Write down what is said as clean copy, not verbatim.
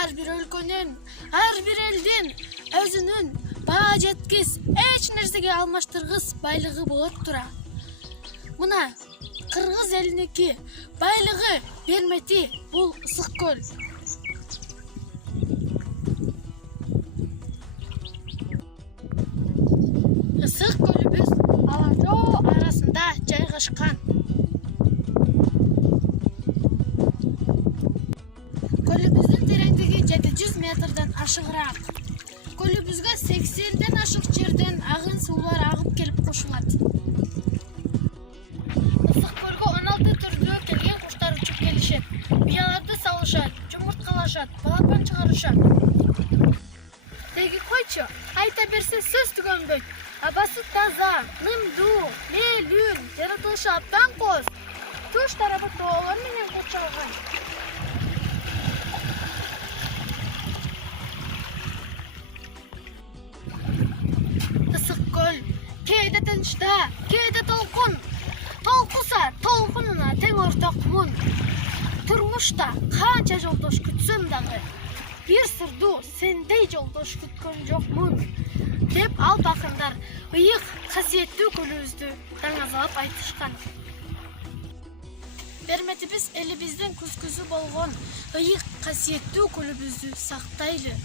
Ар бир өлкөнүн, ар бир элдин өзүнүн баа жеткис, эч нерсеге алмаштыргыс байлыгы болот тура. Мына Кыргыз элиники байлыгы бермети бул Ысык көл. Ысык көлүбүз Ала Тоо арасында жайгашкан. Көлүбүздүн тереңдиги 700 метрден ашыгыраак. Көлүбүзгө 80ден ашык жерден агын суулар агып келип кошулат. Ысык көлгө 16 түрдүү келген куштар учуп келишет. Бияларды салышат, жумурткалашат, балапан чыгарышат. Теги койчу, айта берсе сөз түгөнбөйт. Абасы таза, нымдуу, мээлүүн, жаратылышы абдан коз. Туш тарабы тоолор менен курчалган. Ысык көл кээде тынчта, кээде толкун. Толкуса толкунуна тең орток мун. Турмушта канча жолдош күтсөм дагы, бир сырдуу сендей жолдош күткөн жокмун деп алп акындар ыйык касиеттүү көлүбүздү даңазалап айтышкан. Берметибиз элибиздин күзгүсү болгон ыйык касиеттүү көлүбүздү сактайлы.